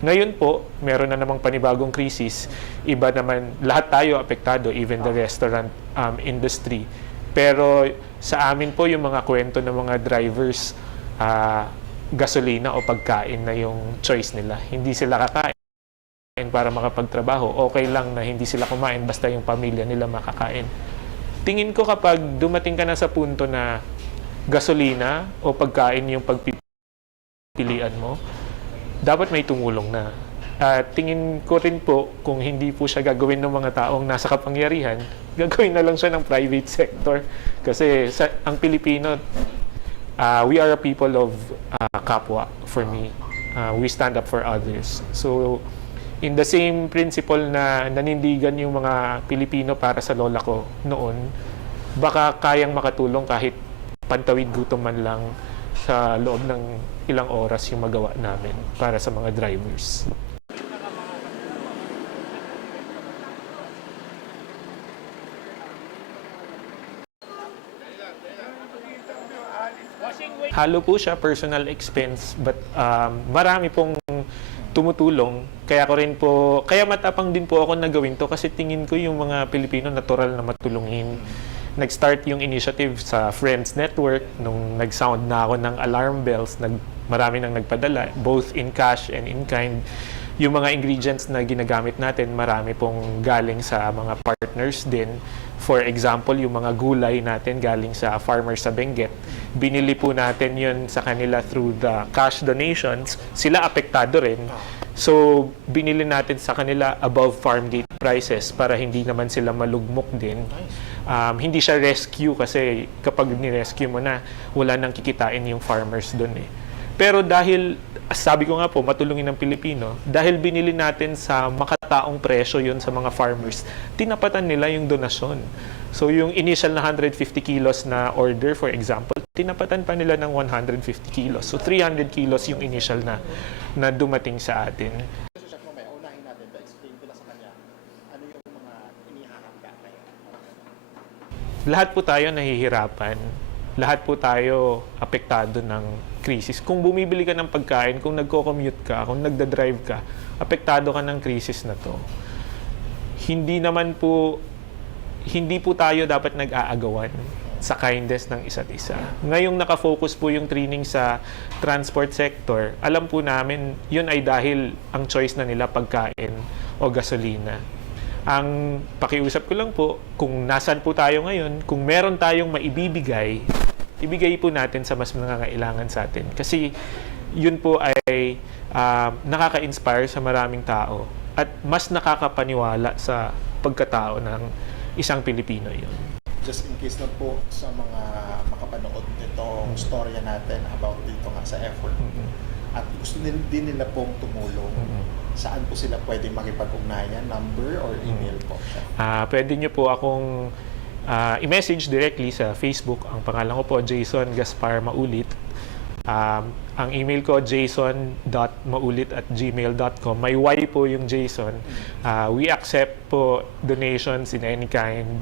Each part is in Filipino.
Ngayon po, meron na namang panibagong krisis. Iba naman, lahat tayo apektado, even the restaurant industry. Pero sa amin po, yung mga kwento ng mga drivers, gasolina o pagkain na yung choice nila. Hindi sila kakain para makapagtrabaho. Okay lang na hindi sila kumain basta yung pamilya nila makakain. Tingin ko kapag dumating ka na sa punto na gasolina o pagkain yung pagpipilian mo, dapat may tumulong na. Tingin ko rin po, kung hindi po siya gagawin ng mga taong nasa kapangyarihan, gagawin na lang siya ng private sector. Kasi ang Pilipino, we are a people of kapwa for me. We stand up for others. So, in the same principle na nanindigan yung mga Pilipino para sa lola ko noon, baka kayang makatulong kahit pantawid gutom man lang sa loob ng ilang oras yung magawa namin para sa mga drivers. Halo po siya, personal expense, but marami pong tumutulong. Kaya ko rin po, kaya matapang din po ako na gawin to kasi tingin ko yung mga Pilipino natural na matulungin. Nag-start yung initiative sa Friends Network nung nag-sound na ako ng alarm bells, marami nang nagpadala, both in cash and in kind. Yung mga ingredients na ginagamit natin, marami pong galing sa mga partners din. For example, yung mga gulay natin galing sa farmers sa Benguet. Binili po natin yun sa kanila through the cash donations. Sila apektado rin. So, binili natin sa kanila above farm gate prices para hindi naman sila malugmok din. Hindi siya rescue kasi kapag ni-rescue mo na, wala nang kikitain yung farmers doon eh. Pero dahil, sabi ko nga po, matulungin ng Pilipino, dahil binili natin sa makataong presyo yun sa mga farmers, tinapatan nila yung donasyon. So yung initial na 150 kilos na order, for example, tinapatan pa nila ng 150 kilos. So 300 kilos yung initial na dumating sa atin. Unahin natin to explain ko lang sa kanya ano yung mga inihahanda ngayon. Lahat po tayo nahihirapan. Lahat po tayo apektado ng krisis. Kung bumibili ka ng pagkain, kung nagko-commute ka, kung nagda-drive ka, apektado ka ng krisis na to. Hindi po tayo dapat nag-aagawan sa kindness ng isa't isa. Ngayong nakafocus po yung training sa transport sector, alam po namin yun ay dahil ang choice na nila pagkain o gasolina. Ang pakiusap ko lang po, kung nasan po tayo ngayon, kung meron tayong maibibigay, ibigay po natin sa mas nangangailangan sa atin. Kasi yun po ay nakaka-inspire sa maraming tao at mas nakakapaniwala sa pagkatao ng isang Pilipino yun. Just in case lang po sa mga makapanood nitong storya natin about dito nga sa effort. At gusto din nila pong tumulong. Saan po sila pwede makipag-ugnayan? Number or email po? Pwede nyo po akong i-message directly sa Facebook. Ang pangalan ko po, Jason Gaspar Maulit. Ang email ko, jason.maulit@gmail.com. May Y po yung Jason. We accept po donations in any kind.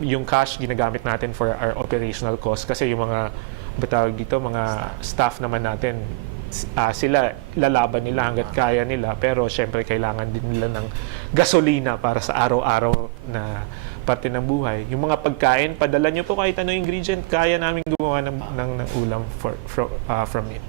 Yung cash, ginagamit natin for our operational cost. Kasi yung mga, batawag dito, mga staff naman natin, sila lalaban nila hanggat kaya nila. Pero syempre, kailangan din nila ng gasolina para sa araw-araw na parte ng buhay. Yung mga pagkain, padala nyo po kahit ano ingredient, kaya namin gumawa ng ulam from it.